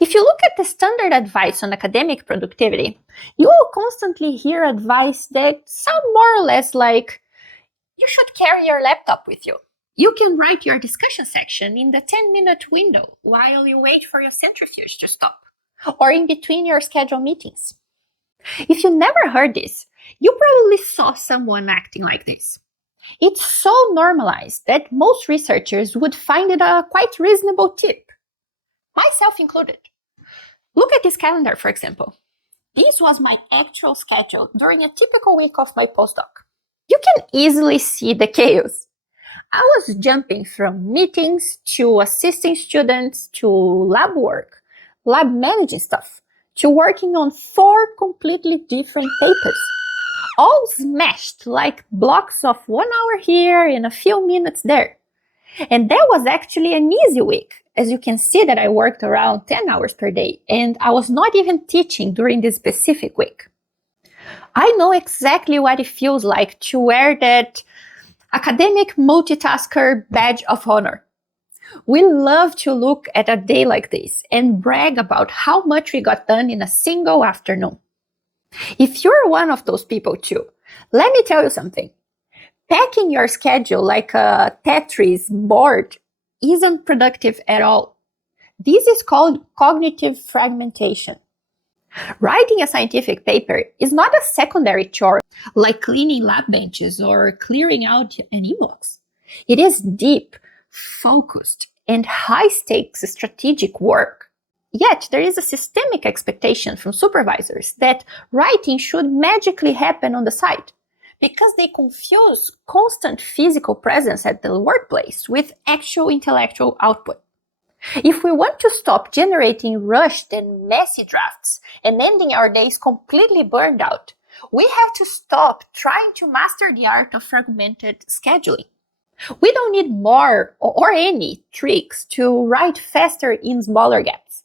If you look at the standard advice on academic productivity, you will constantly hear advice that sound more or less like, you should carry your laptop with you. You can write your discussion section in the 10-minute window while you wait for your centrifuge to stop, or in between your scheduled meetings. If you never heard this, you probably saw someone acting like this. It's so normalized that most researchers would find it a quite reasonable tip, myself included. Look at this calendar, for example. This was my actual schedule during a typical week of my postdoc. You can easily see the chaos. I was jumping from meetings to assisting students to lab work, lab managing stuff, to working on 4 completely different papers, all smashed like blocks of 1 hour here and a few minutes there. And that was actually an easy week. As you can see that I worked around 10 hours per day, and I was not even teaching during this specific week. I know exactly what it feels like to wear that academic multitasker badge of honor. We love to look at a day like this and brag about how much we got done in a single afternoon. If you're one of those people too, let me tell you something. Packing your schedule like a Tetris board isn't productive at all. This is called cognitive fragmentation. Writing a scientific paper is not a secondary chore like cleaning lab benches or clearing out an inbox. It is deep, focused, and high-stakes strategic work. Yet there is a systemic expectation from supervisors that writing should magically happen on the side, because they confuse constant physical presence at the workplace with actual intellectual output. If we want to stop generating rushed and messy drafts and ending our days completely burned out, we have to stop trying to master the art of fragmented scheduling. We don't need more or any tricks to write faster in smaller gaps.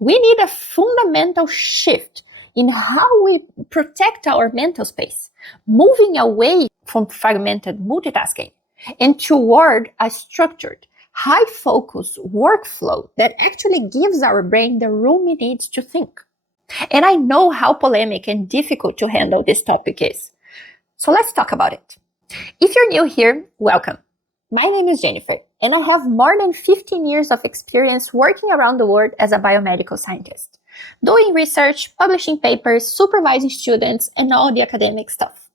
We need a fundamental shift in how we protect our mental space, moving away from fragmented multitasking and toward a structured, high-focus workflow that actually gives our brain the room it needs to think. And I know how polemic and difficult to handle this topic is. So let's talk about it. If you're new here, welcome. My name is Jenifer, and I have more than 15 years of experience working around the world as a biomedical scientist, doing research, publishing papers, supervising students, and all the academic stuff.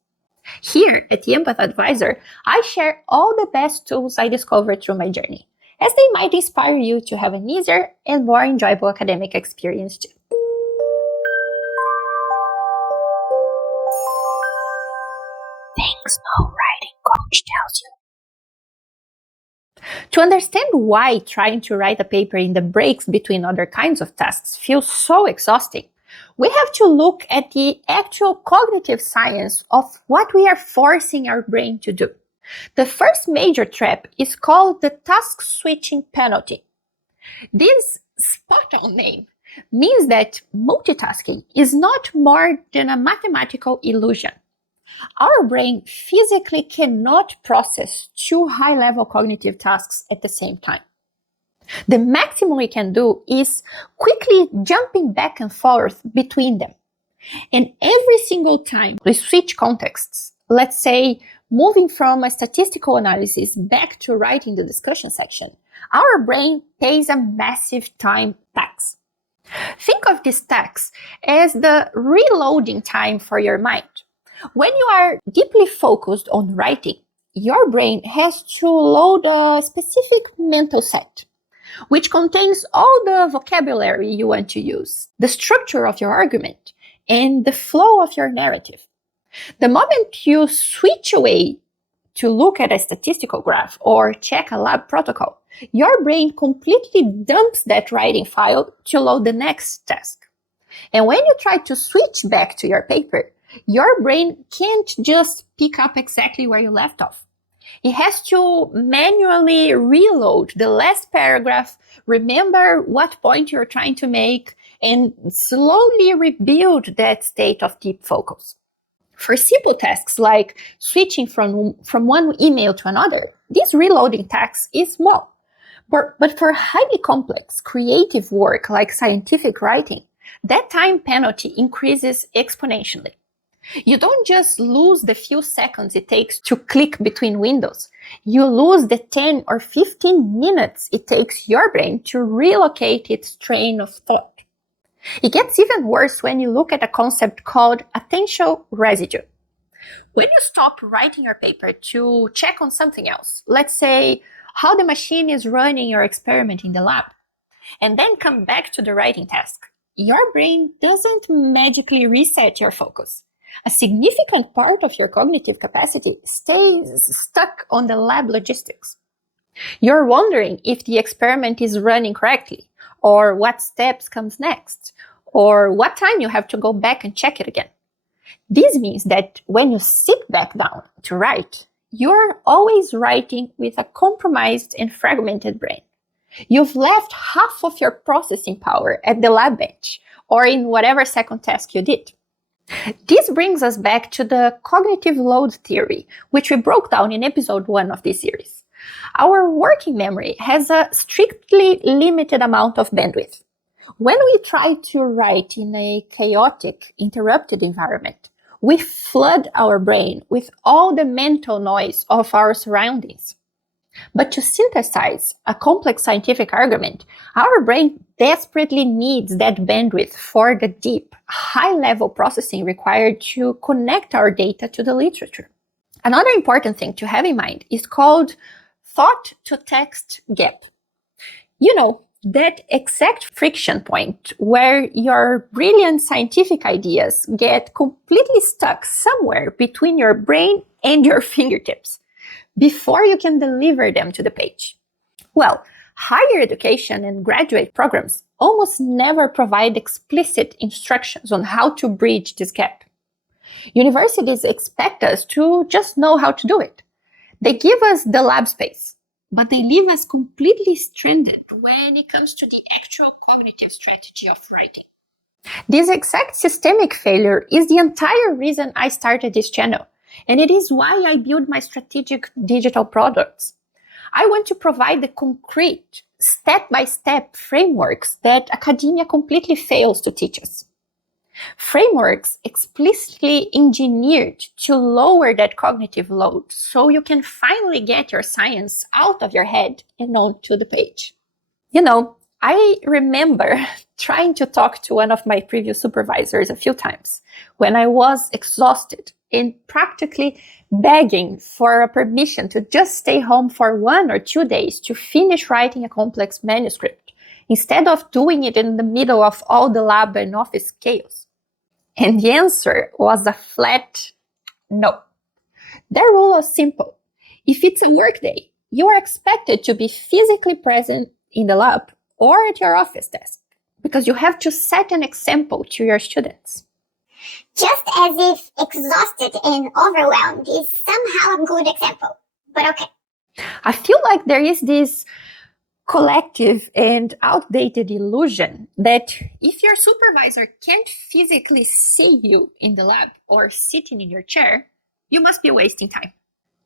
Here at the Empath Advisor, I share all the best tools I discovered through my journey, as they might inspire you to have an easier and more enjoyable academic experience too. Things no writing coach tells you. To understand why trying to write a paper in the breaks between other kinds of tasks feels so exhausting, we have to look at the actual cognitive science of what we are forcing our brain to do. The first major trap is called the task switching penalty. This spot-on name means that multitasking is not more than a mathematical illusion. Our brain physically cannot process 2 high-level cognitive tasks at the same time. The maximum we can do is quickly jumping back and forth between them. And every single time we switch contexts, let's say moving from a statistical analysis back to writing the discussion section, our brain pays a massive time tax. Think of this tax as the reloading time for your mind. When you are deeply focused on writing, your brain has to load a specific mental set, which contains all the vocabulary you want to use, the structure of your argument, and the flow of your narrative. The moment you switch away to look at a statistical graph or check a lab protocol, your brain completely dumps that writing file to load the next task. And when you try to switch back to your paper, your brain can't just pick up exactly where you left off. It has to manually reload the last paragraph, remember what point you're trying to make, and slowly rebuild that state of deep focus. For simple tasks like switching from one email to another, this reloading task is small. But for highly complex, creative work like scientific writing, that time penalty increases exponentially. You don't just lose the few seconds it takes to click between windows. You lose the 10 or 15 minutes it takes your brain to relocate its train of thought. It gets even worse when you look at a concept called attentional residue. When you stop writing your paper to check on something else, let's say how the machine is running your experiment in the lab, and then come back to the writing task, your brain doesn't magically reset your focus. A significant part of your cognitive capacity stays stuck on the lab logistics. You're wondering if the experiment is running correctly, or what steps comes next, or what time you have to go back and check it again. This means that when you sit back down to write, you're always writing with a compromised and fragmented brain. You've left half of your processing power at the lab bench or in whatever second task you did. This brings us back to the cognitive load theory, which we broke down in episode 1 of this series. Our working memory has a strictly limited amount of bandwidth. When we try to write in a chaotic, interrupted environment, we flood our brain with all the mental noise of our surroundings. But to synthesize a complex scientific argument, our brain desperately needs that bandwidth for the deep, high-level processing required to connect our data to the literature. Another important thing to have in mind is called thought-to-text gap. You know, that exact friction point where your brilliant scientific ideas get completely stuck somewhere between your brain and your fingertips before you can deliver them to the page. Well, higher education and graduate programs almost never provide explicit instructions on how to bridge this gap. Universities expect us to just know how to do it. They give us the lab space, but they leave us completely stranded when it comes to the actual cognitive strategy of writing. This exact systemic failure is the entire reason I started this channel, and it is why I build my strategic digital products. I want to provide the concrete, step-by-step frameworks that academia completely fails to teach us. Frameworks explicitly engineered to lower that cognitive load so you can finally get your science out of your head and onto the page. You know, I remember trying to talk to one of my previous supervisors a few times when I was exhausted and practically begging for a permission to just stay home for 1 or 2 days to finish writing a complex manuscript instead of doing it in the middle of all the lab and office chaos. And the answer was a flat no. Their rule was simple. If it's a workday, you are expected to be physically present in the lab or at your office desk because you have to set an example to your students. Just as if exhausted and overwhelmed is somehow a good example. But okay. I feel like there is this collective and outdated illusion that if your supervisor can't physically see you in the lab or sitting in your chair, you must be wasting time.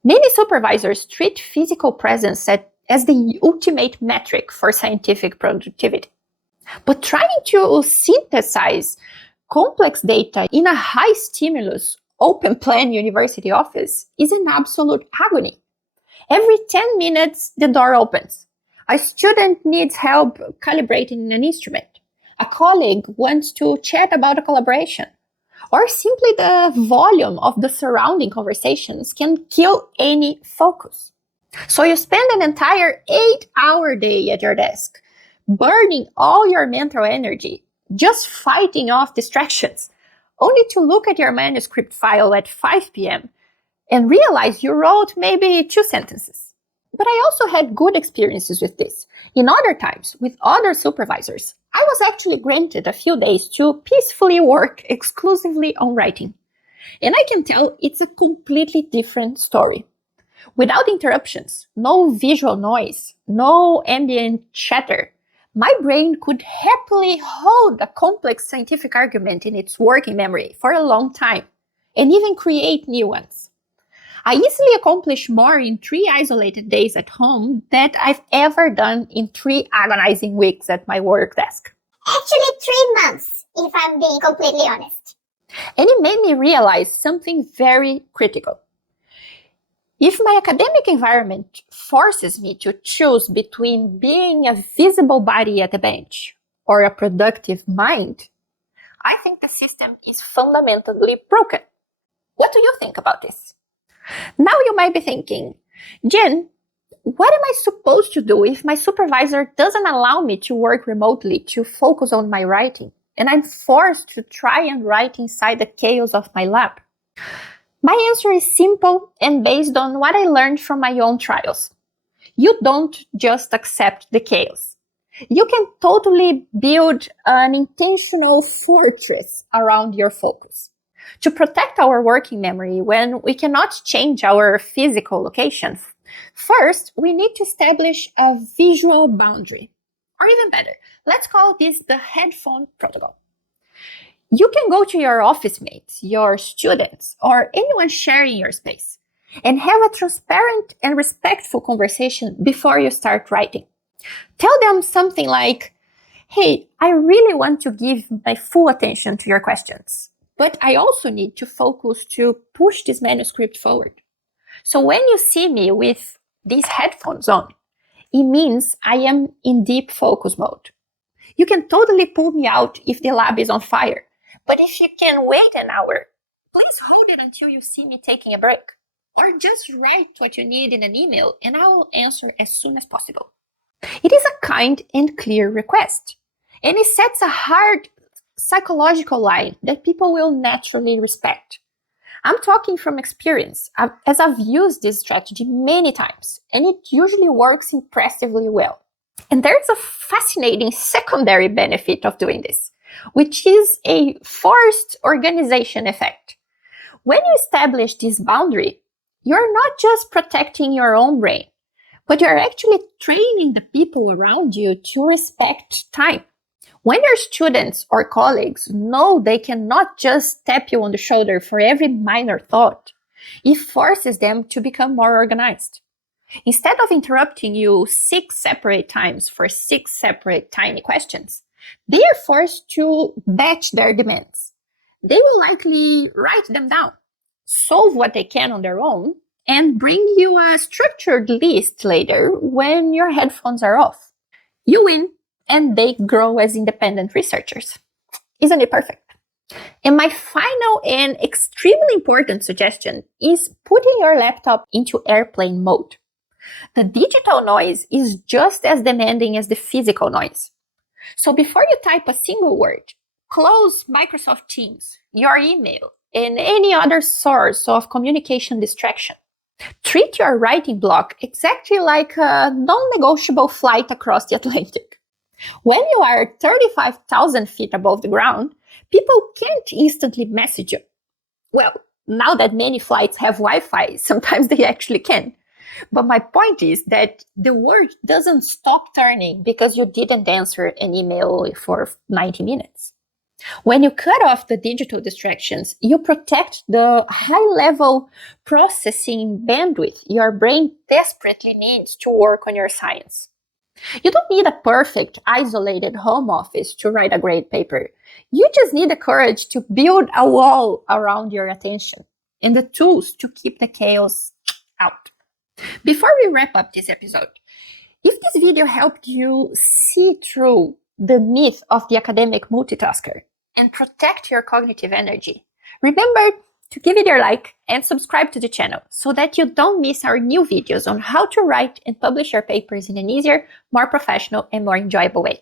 Many supervisors treat physical presence as the ultimate metric for scientific productivity. But trying to synthesize complex data in a high-stimulus, open-plan university office is an absolute agony. Every 10 minutes, the door opens. A student needs help calibrating an instrument. A colleague wants to chat about a collaboration. Or simply the volume of the surrounding conversations can kill any focus. So you spend an entire 8-hour day at your desk, burning all your mental energy, just fighting off distractions, only to look at your manuscript file at 5 p.m. and realize you wrote maybe 2 sentences. But I also had good experiences with this. In other times, with other supervisors, I was actually granted a few days to peacefully work exclusively on writing. And I can tell it's a completely different story. Without interruptions, no visual noise, no ambient chatter, my brain could happily hold a complex scientific argument in its working memory for a long time, and even create new ones. I easily accomplish more in 3 isolated days at home than I've ever done in 3 agonizing weeks at my work desk. Actually, 3 months, if I'm being completely honest. And it made me realize something very critical. If my academic environment forces me to choose between being a visible body at the bench or a productive mind, I think the system is fundamentally broken. What do you think about this? Now you might be thinking, Jen, what am I supposed to do if my supervisor doesn't allow me to work remotely to focus on my writing, and I'm forced to try and write inside the chaos of my lab? My answer is simple and based on what I learned from my own trials. You don't just accept the chaos. You can totally build an intentional fortress around your focus. To protect our working memory when we cannot change our physical locations, first, we need to establish a visual boundary. Or even better, let's call this the headphone protocol. You can go to your office mates, your students, or anyone sharing your space and have a transparent and respectful conversation before you start writing. Tell them something like, hey, I really want to give my full attention to your questions, but I also need to focus to push this manuscript forward. So when you see me with these headphones on, it means I am in deep focus mode. You can totally pull me out if the lab is on fire, but if you can wait an hour, please hold it until you see me taking a break. Or just write what you need in an email and I will answer as soon as possible. It is a kind and clear request, and it sets a hard psychological line that people will naturally respect. I'm talking from experience, as I've used this strategy many times, and it usually works impressively well. And there's a fascinating secondary benefit of doing this, which is a forced organization effect. When you establish this boundary, you're not just protecting your own brain, but you're actually training the people around you to respect time. When your students or colleagues know they cannot just tap you on the shoulder for every minor thought, it forces them to become more organized. Instead of interrupting you 6 separate times for 6 separate tiny questions, they are forced to batch their demands. They will likely write them down, solve what they can on their own, and bring you a structured list later when your headphones are off. You win, and they grow as independent researchers. Isn't it perfect? And my final and extremely important suggestion is putting your laptop into airplane mode. The digital noise is just as demanding as the physical noise. So before you type a single word, close Microsoft Teams, your email, and any other source of communication distraction. Treat your writing block exactly like a non-negotiable flight across the Atlantic. When you are 35,000 feet above the ground, people can't instantly message you. Well, now that many flights have Wi-Fi, sometimes they actually can. But my point is that the world doesn't stop turning because you didn't answer an email for 90 minutes. When you cut off the digital distractions, you protect the high-level processing bandwidth your brain desperately needs to work on your science. You don't need a perfect, isolated home office to write a great paper. You just need the courage to build a wall around your attention and the tools to keep the chaos out. Before we wrap up this episode, if this video helped you see through the myth of the academic multitasker and protect your cognitive energy, remember to give it your like and subscribe to the channel so that you don't miss our new videos on how to write and publish your papers in an easier, more professional, and more enjoyable way.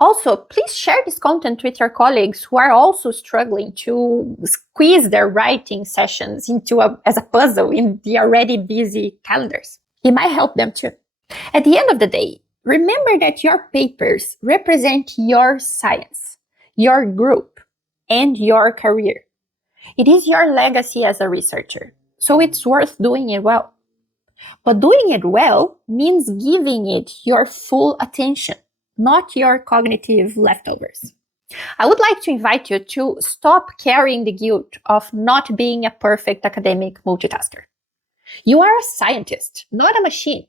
Also, please share this content with your colleagues who are also struggling to squeeze their writing sessions as a puzzle in the already busy calendars. It might help them too. At the end of the day, remember that your papers represent your science, your group, and your career. It is your legacy as a researcher, so it's worth doing it well. But doing it well means giving it your full attention, not your cognitive leftovers. I would like to invite you to stop carrying the guilt of not being a perfect academic multitasker. You are a scientist, not a machine,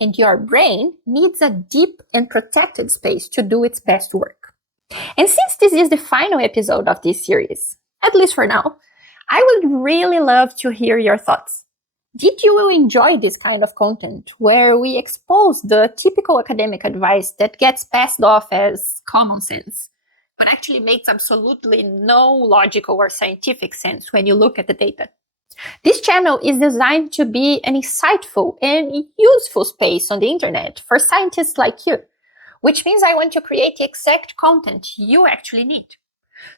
and your brain needs a deep and protected space to do its best work. And since this is the final episode of this series, at least for now, I would really love to hear your thoughts. Did you enjoy this kind of content where we expose the typical academic advice that gets passed off as common sense, but actually makes absolutely no logical or scientific sense when you look at the data? This channel is designed to be an insightful and useful space on the internet for scientists like you, which means I want to create the exact content you actually need.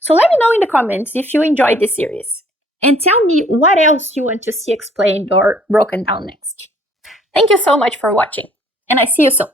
So let me know in the comments if you enjoyed this series, and tell me what else you want to see explained or broken down next. Thank you so much for watching, and I see you soon.